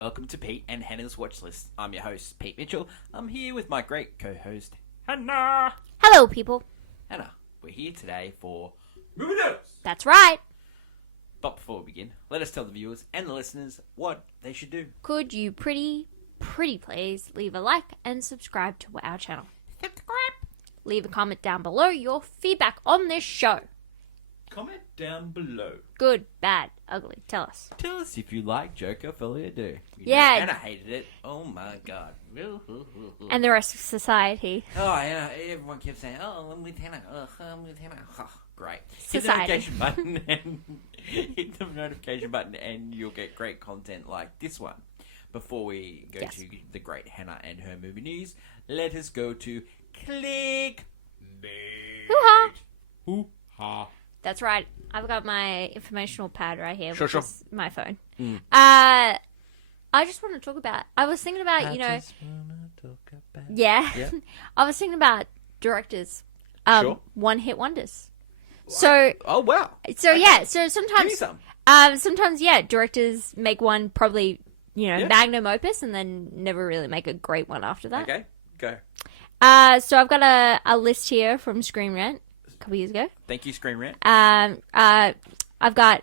Welcome to Pete and Hannah's Watch List. I'm your host, Pete Mitchell. I'm here with my great co-host, Hannah. Hello, people. Hannah, we're here today for Movie News. That's right. But before we begin, let us tell the viewers and the listeners what they should do. Could you pretty please leave a like and subscribe to our channel? Subscribe. Leave a comment down below your feedback on this show. Comment down below. Good, bad, ugly. Tell us. Tell us if you like Joker Folia Do. Yeah. Hannah hated it. Oh my god. And the rest of society. Oh, yeah, everyone kept saying, oh, I'm with Hannah. Oh, I'm with Hannah. Oh, great. Hit the Society. notification button and hit the notification button and you'll get great content like this one. Before we go Yes. to the great Hannah and her movie news, let us go to Click. Hoo-ha. Hoo-ha. That's right. I've got my informational pad right here, Sure, which sure. is my phone. Mm. I just want to talk about. I was thinking about, Yeah. yeah. I was thinking about directors, Sure. one-hit wonders. So, Oh, wow. so Okay. yeah. So Give me sometimes, some. sometimes yeah, directors make one probably, Yeah. magnum opus, and then never really make a great one after that. Okay, go. So I've got a list here from Screen Rant a couple years ago. Thank you, Screen Rant. I've got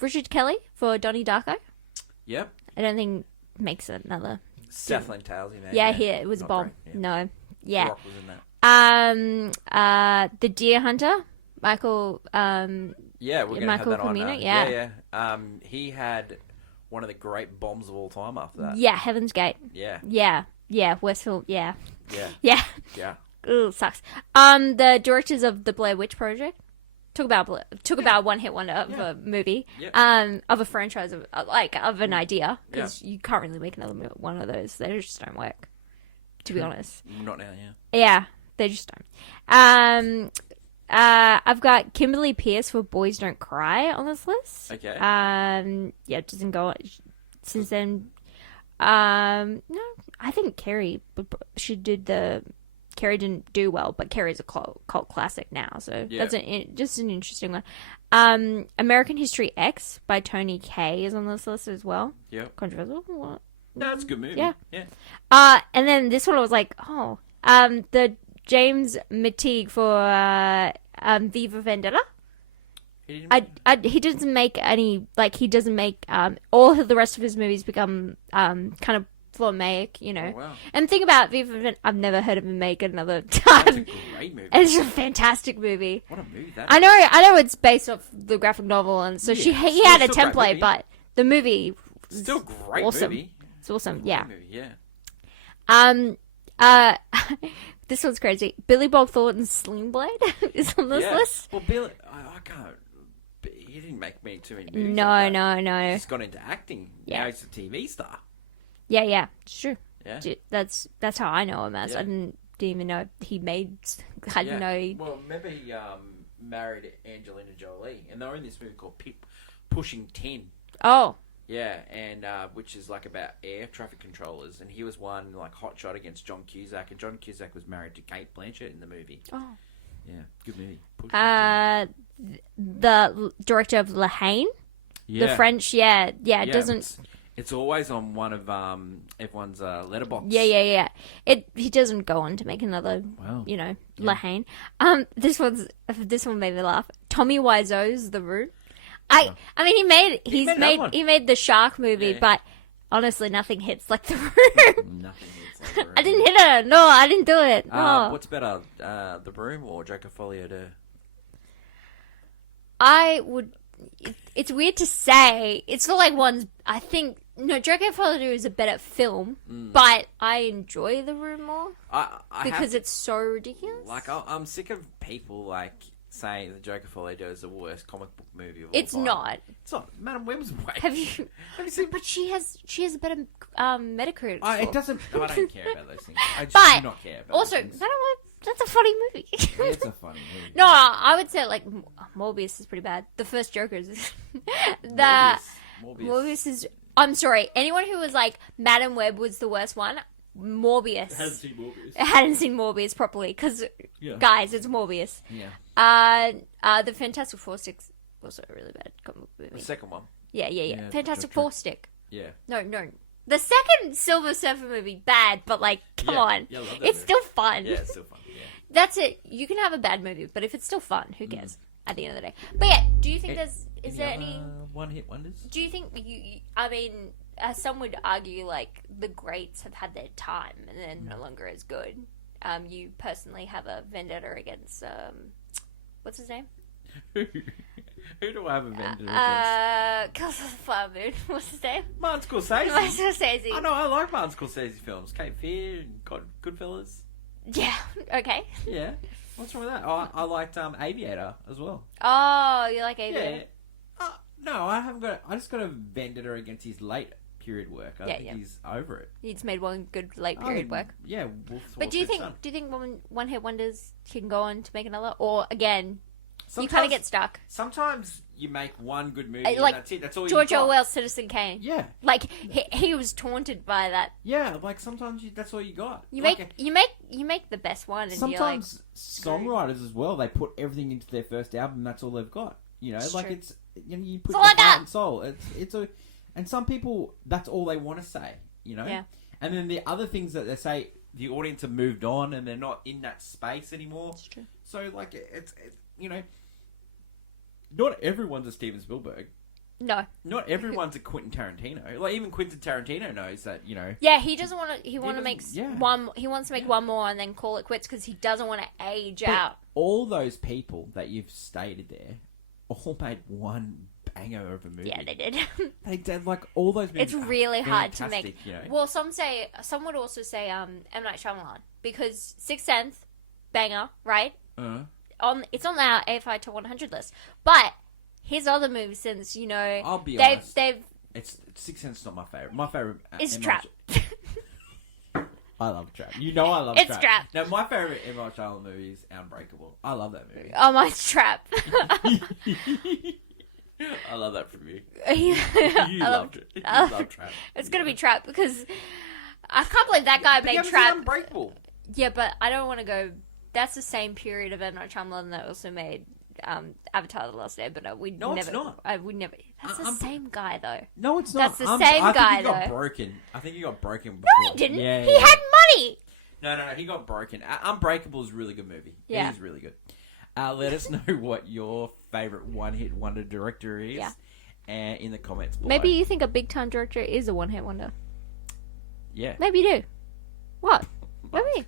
Richard Kelly for Donnie Darko. Yep. I don't think makes another. Definitely Tales, man. Yeah, here it was a Not bomb. great, yeah. No, yeah. Rock was in that. The Deer Hunter, Michael. Yeah, we're gonna Michael have that on. Cimino, Yeah. He had one of the great bombs of all time after that. Yeah, Heaven's Gate. Yeah, Yeah, Westfield. Yeah, yeah, yeah. yeah. Ooh, sucks. The directors of the Blair Witch Project. Talk about one hit wonder of a movie. Yeah. Of a franchise of an idea, because you can't really make another one of those. They just don't work. To be honest. Not now, yeah. Yeah, they just don't. I've got Kimberly Pierce for Boys Don't Cry on this list. Okay. Yeah, it doesn't go since then. No, I think Carrie Carrie didn't do well, but Carrie's a cult classic now, so Yeah. that's just an interesting one. American History X by Tony Kaye is on this list as well. Yep. Controversial. What? No, it's a good movie. Yeah. Yeah. And then this one I was like, the James McTeague for Viva Vendetta. He didn't He doesn't make any, he doesn't make all of the rest of his movies become kind of formulaic, Oh, wow. And think about Viva Vendetta, I've never heard of him make it another That's a time. great movie. It's a fantastic movie. What a movie that I know it's based off the graphic novel, and so he still- had a still great template, movie. but the movie is. Still a great awesome. movie. It's awesome, Great yeah. movie, yeah. This one's crazy. Billy Bob Thornton's Sling Blade is on this Yeah. list. Well, Billy, I can't. He didn't make me too many movies. No, like no, that. no. He's gone into acting. Yeah. Now he's a TV star. Yeah, it's true. Yeah. That's how I know him as. Yeah. I didn't even know he made. I didn't know. Well, remember he married Angelina Jolie, and they were in this movie called Pushing 10. Oh, Yeah, and which is like about air traffic controllers, and he was one like hot shot against John Cusack, and John Cusack was married to Kate Blanchett in the movie. oh. Yeah, good movie. Pushing 10. The director of La Haine, the French. Yeah. It doesn't. It's always on one of everyone's letterbox. Yeah. He doesn't go on to make another. Wow. La Haine. This one made me laugh. Tommy Wiseau's The Room. I mean, he made the shark movie, Yeah. but honestly, nothing hits like The Room. Nothing hits like The Room. I didn't hit it. No, I didn't do it. No. What's better, The Room or Joker Folia Do? I would. It's weird to say. It's not like one's. I think Joker Folia Do is a better film, but I enjoy The Room more I because it's so ridiculous. like I'm sick of people like saying the Joker Folia Do is the worst comic book movie of all It's time. not. It's not. Madam Web's way. Have you seen? But she has a better Metacritic. It score. doesn't. I don't care about those things. I just But do not care about Also, those things. that's a funny movie. It's a funny movie. No, I would say Morbius is pretty bad. The first Joker is Morbius is. I'm sorry. Anyone who was like Madam Web was the worst one. Morbius. Hadn't seen Morbius properly because guys, it's Morbius. Yeah. The Fantastic Four Stick's also a really bad comic book The movie. second one. Yeah. Yeah, Fantastic true. Four Stick. Yeah. No. The second Silver Surfer movie, bad, but like, come on. Yeah, I love that it's movie. still fun. Yeah, it's still fun. Yeah. That's it. You can have a bad movie, but if it's still fun, who cares? At the end of the day. But yeah, do you think is there any one-hit wonders? Do you think I mean, some would argue like the greats have had their time and they're no longer as good. You personally have a vendetta against what's his name? Who do I have a vendetta against? Cause of the Flower Moon. What's his name? Martin Scorsese. Martin Scorsese. I know, I like Martin Scorsese films. Cape Fear and Goodfellas. Yeah. Okay. Yeah. What's wrong with that? Oh, I liked Aviator as well. Oh, you like Aviator? Yeah. No, I haven't got. I just got a vendetta against his late period work. I think he's over it. He's made one good late period work. Yeah. But do you think one hit wonders can go on to make another, or again, you kind of get stuck? Sometimes you make one good movie, and that's it. That's all George you got. Orwell's Citizen Kane. Yeah. Like he was taunted by that. Yeah, like sometimes that's all you got. You make the best one, and sometimes songwriters as well. They put everything into their first album. That's all they've got. You know, it's like true. it's you put It's your like heart and soul. And some people that's all they want to say. You know. Yeah. And then the other things that they say, the audience have moved on and they're not in that space anymore. That's true. So like it's you know, not everyone's a Steven Spielberg. No. Not everyone's a Quentin Tarantino. Like even Quentin Tarantino knows that, you know. Yeah, he doesn't want to. He wants to make yeah. one. He wants to make one more and then call it quits because he doesn't want to age out. All those people that you've stated there all made one banger of a movie. Yeah, they did. They did like all those movies. It's really hard to make. You know? Well, some would also say M. Night Shyamalan because Sixth Sense, banger, right? It's on our AFI Top 100 list, but his other movies since I'll be honest. It's Sixth Sense is not my favorite. My favorite is Trap. I love Trap. You know I love Trap. It's Trap. Now my favorite M. Night Shyamalan movie is Unbreakable. I love that movie. Oh, mine's Trap. I love that from you. You loved it. You love Trap. It's gonna be Trap because I can't believe that guy made Trap. Unbreakable. Yeah, but I don't want to go. That's the same period of M. Night Shyamalan that also made Avatar: The Last Airbender. It's not. I would never. That's the same guy though. No, it's not. That's the same guy I think he got though. broken. I think he got broken before. No, he didn't. Yeah, he had money. No, he got broken. Unbreakable is a really good movie. Yeah. It is really good. Let us know what your favourite one-hit wonder director is in the comments below. Maybe you think a big-time director is a one-hit wonder. Yeah. Maybe you do. What? Maybe.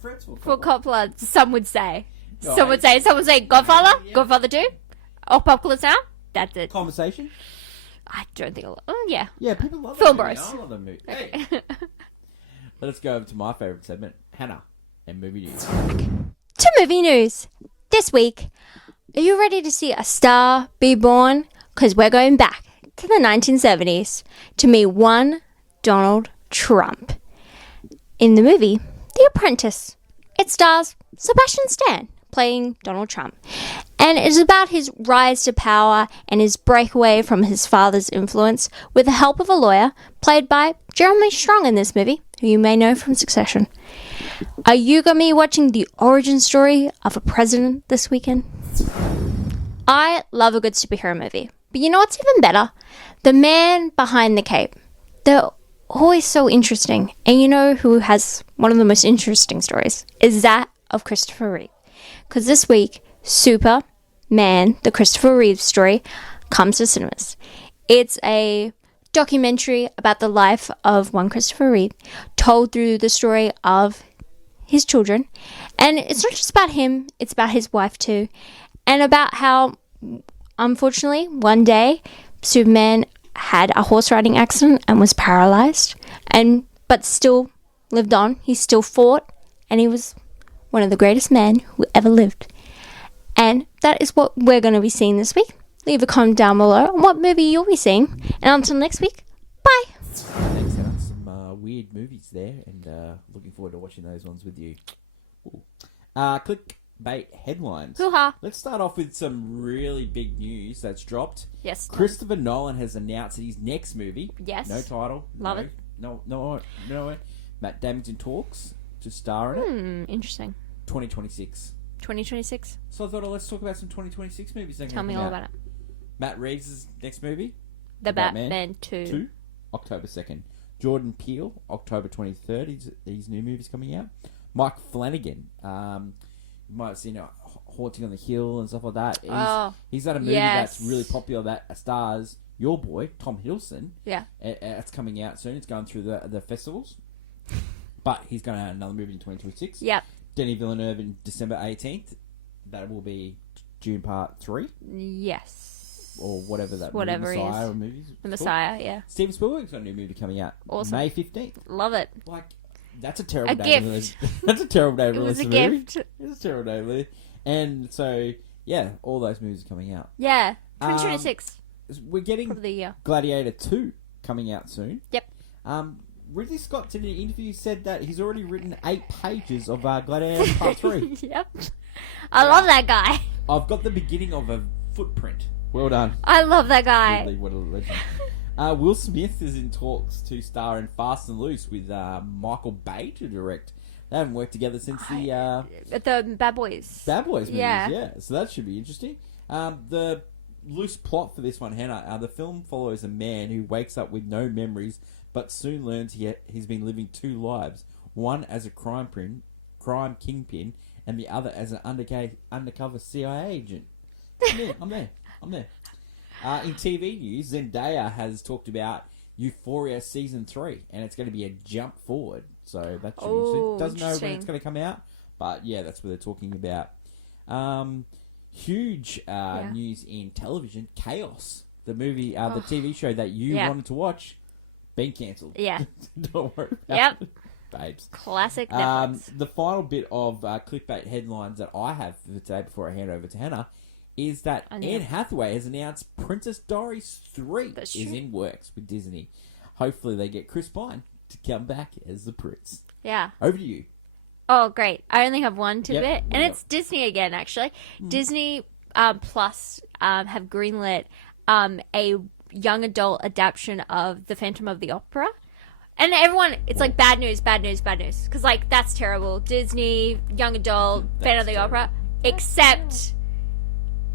For Coppola, some would say. No, Some would say Godfather? Yeah. Godfather 2? Apocalypse Now? That's it. Conversation? I don't think yeah. Yeah, people love Film that movie. Bros. I love that movie. Okay. Hey. Let us go over to my favourite segment, Hannah and Movie News. To movie news. This week, are you ready to see a star be born? Because we're going back to the 1970s to meet one Donald Trump. In the movie, The Apprentice, it stars Sebastian Stan playing Donald Trump. And it is about his rise to power and his breakaway from his father's influence with the help of a lawyer played by Jeremy Strong in this movie, who you may know from Succession. Are you going to be watching the origin story of a president this weekend? I love a good superhero movie. But you know what's even better? The man behind the cape. They're always so interesting. And you know who has one of the most interesting stories? Is that of Christopher Reeve. Because this week, Superman, the Christopher Reeve story, comes to cinemas. It's a documentary about the life of one Christopher Reeve, told through the story of his children. And it's not just about him, it's about his wife too. And about how, unfortunately, one day, Superman had a horse riding accident and was paralyzed, but still lived on. He still fought, and he was one of the greatest men who ever lived. And that is what we're going to be seeing this week. Leave a comment down below on what movie you'll be seeing. And until next week, bye. Thanks, Hannah. Some weird movies there, and looking forward to watching those ones with you. Clickbait headlines. Hoo-ha. Let's start off with some really big news that's dropped. Yes. Christopher Nolan has announced that his next movie, Yes. no title, Love it. No, Matt Damon talks to star in it. Interesting. 2026. 2026. So I thought, let's talk about some 2026 movies. Tell me all about it. Matt Reeves' next movie, The Batman 2. October 2nd. Jordan Peele, October 23rd. His new movie's coming out. Mike Flanagan. You might have seen Haunting on the Hill and stuff like that. He's got a movie that's really popular that stars your boy, Tom Hiddleston. Yeah. It's coming out soon. It's going through the festivals. But he's going to have another movie in 2026. Yep. Denis Villeneuve in December 18th. That will be Dune Part 3. Yes. Or whatever that Whatever movie, Messiah is. or movies. The Messiah, yeah. Steven Spielberg's got a new movie coming out. Awesome. May 15th. Love it. Like, that's a terrible A day gift. to release. That's a terrible day to It was release a a movie. gift. It's a terrible day to release. And so, yeah, all those movies are coming out. Yeah. 2026. We're getting Probably the year. Gladiator 2 coming out soon. Yep. Ridley Scott in an interview said that he's already written 8 pages of Gladiator Part 3. Yep. I love that guy. I've got the beginning of a footprint. Well done. I love that guy. Ridley, what a legend. Will Smith is in talks to star in Fast and Loose with Michael Bay to direct. They haven't worked together since the Bad Boys. Bad Boys movies, Yeah. yeah. So that should be interesting. The loose plot for this one, Hannah, the film follows a man who wakes up with no memories but soon learns he's been living 2 lives. One as a crime kingpin and the other as an undercover CIA agent. I'm there. In TV news, Zendaya has talked about Euphoria Season 3 and it's going to be a jump forward. So that should be interesting. Doesn't know when it's going to come out, but yeah, that's what they're talking about. Huge news in television. Chaos, the movie, the TV show that you wanted to watch, been cancelled. Yeah. Don't worry about Yep. it, babes. Classic Netflix. The final bit of clickbait headlines that I have for today before I hand over to Hannah is that Anne Hathaway has announced Princess Diaries 3 That's is true. in works with Disney. Hopefully they get Chris Pine to come back as the prince. Yeah. Over to you. Oh, great. I only have one tidbit. Yep. And it's Disney again, actually. Disney Plus have greenlit a young adult adaptation of The Phantom of the Opera. And everyone, it's like bad news. Because, like, that's terrible. Disney, young adult, Phantom of the Opera. Except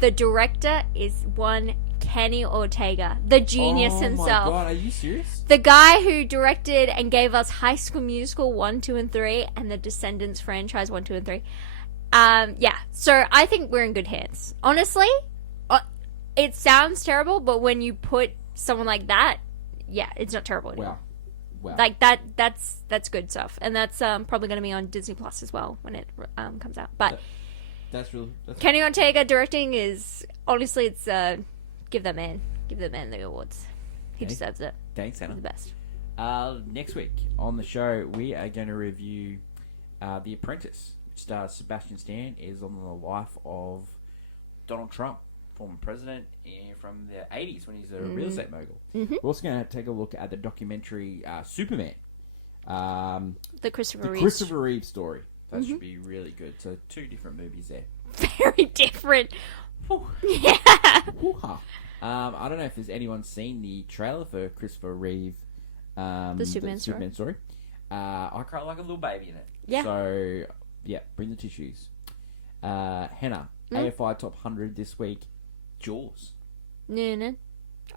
the director is one Kenny Ortega, the genius himself. Oh my god, are you serious? The guy who directed and gave us High School Musical 1, 2, and 3 and the Descendants franchise 1, 2, and 3. Yeah, so I think we're in good hands. Honestly, it sounds terrible, but when you put someone like that, yeah, it's not terrible anymore. Wow. Like that's good stuff. And that's probably going to be on Disney Plus as well when it comes out. But that's Kenny Ortega directing is, honestly, it's give that man the awards. He deserves it. Thanks, Hannah. He's the best. Next week on the show, we are going to review The Apprentice, which stars Sebastian Stan, is on the life of Donald Trump, former president from the 80s when he's a real estate mogul. Mm-hmm. We're also going to take a look at the documentary Superman. The Christopher Reeve. Christopher Reeve story. That should be really good. So 2 different movies there. Very different. Yeah. Woo-ha. I don't know if there's anyone seen the trailer for Christopher Reeve. The Superman story. I cry like a little baby in it. Yeah. So, yeah, bring the tissues. Hannah, AFI Top 100 this week. Jaws. No.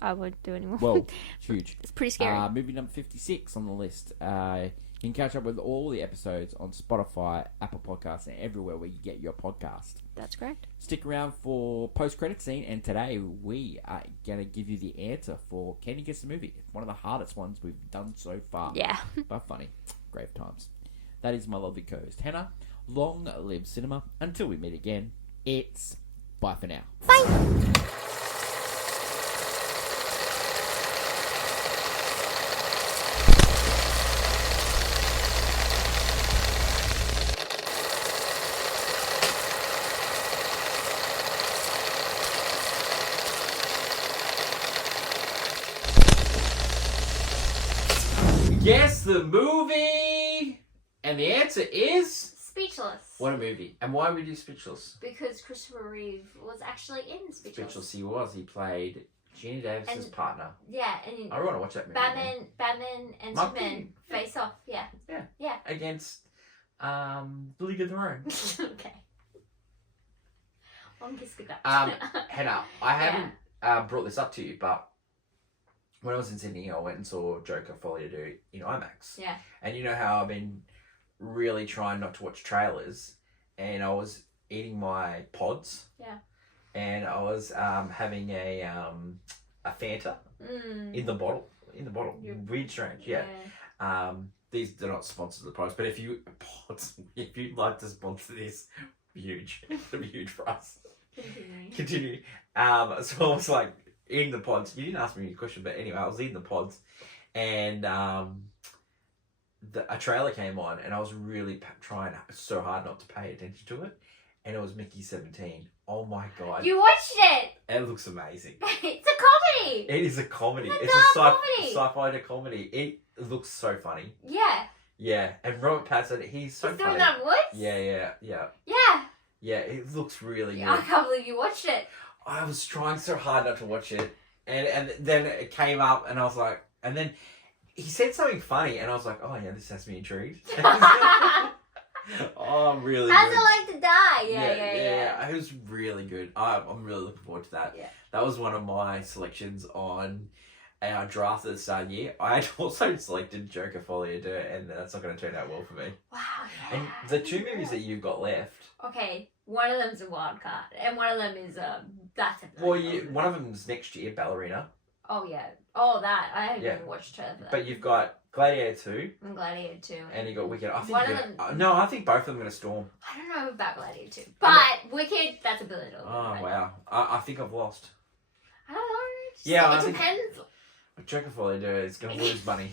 I won't do anymore. Well, huge. It's pretty scary. Movie number 56 on the list. You can catch up with all the episodes on Spotify, Apple Podcasts, and everywhere where you get your podcast. That's correct. Stick around for post-credit scene, and today we are going to give you the answer for Can You Guess the Movie? It's one of the hardest ones we've done so far. Yeah. But funny. Grave times. That is my lovely co-host, Hannah. Long live cinema. Until we meet again, it's bye for now. Bye. Guess the movie! And the answer is... Speechless. What a movie. And why would we do Speechless? Because Christopher Reeve was actually in Speechless. Speechless he was. He played Gina Davis's partner. Yeah, and I really want to watch that movie. Batman and Mark Superman Keaton. face off. Yeah. Yeah. Against League of Their Own. Okay. One kiss goodbye. Hannah, I haven't brought this up to you, but when I was in Sydney, I went and saw Joker Folie à Deux in IMAX. Yeah. And you know how I've been really trying not to watch trailers, and I was eating my pods. Yeah. And I was having a Fanta in the bottle. Weird, strange. Yeah. These are not sponsors of the products, but if you'd like to sponsor this, huge. It'd be huge for us. Continue. So I was like eating the pods. You didn't ask me any question, but anyway, I was eating the pods, and a trailer came on, and I was really trying so hard not to pay attention to it, and it was Mickey 17. Oh my god! You watched it. It looks amazing. It's a comedy. It is a comedy. It's a dark comedy. Sci-fi comedy. It looks so funny. Yeah. Yeah, and Robert Pattinson, he's so He's funny. doing that voice. Yeah. Yeah. It looks really good. I can't believe you watched it. I was trying so hard not to watch it, and then it came up, and I was like, and then he said something funny, and I was like, oh yeah, this has me intrigued. Oh, really How's good. it like to die? Yeah. It was really good. I'm really looking forward to that. Yeah. That was one of my selections on our draft at the start of the year. I had also selected Joker Folie à Deux, and that's not going to turn out well for me. Wow. Yeah. And the two movies that you've got left. Okay, one of them's a wild card, and one of them is that's a. Well, one of them's next year, Ballerina. Oh yeah. Oh that I haven't Yeah. even watched her for that. But you've got Gladiator 2, and Gladiator 2. and you got Wicked. I think One you're of gonna, no, I think both of them are going to storm. I don't know about Gladiator 2, but Wicked, that's $1 billion. Oh, right now. wow. I think I've lost. I don't know. Yeah, I it think- depends. Joker Folie à Deux is going to lose money.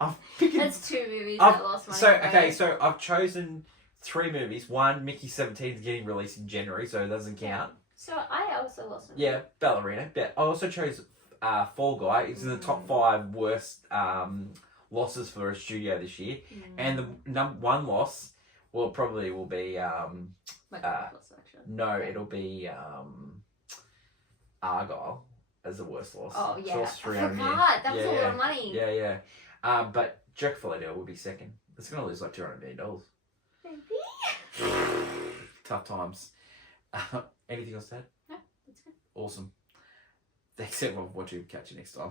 I'm picking... That's 2 movies that lost money. So I've chosen 3 movies. One, Mickey 17 is getting released in January, so it doesn't count. So I also lost money. Yeah, Ballerina. But I also chose Fall Guy. It's in the top 5 worst losses for a studio this year. And the one loss will be it'll be Argyle as the worst loss. Oh yeah, So I it's 300 million. forgot. That was a lot of money. Yeah. But Joker Folie à Deux will be second. It's going to lose like $200 million. Maybe. Tough times. Anything else to add? No, that's good. Awesome. Thanks everyone for watching. Catch you next time.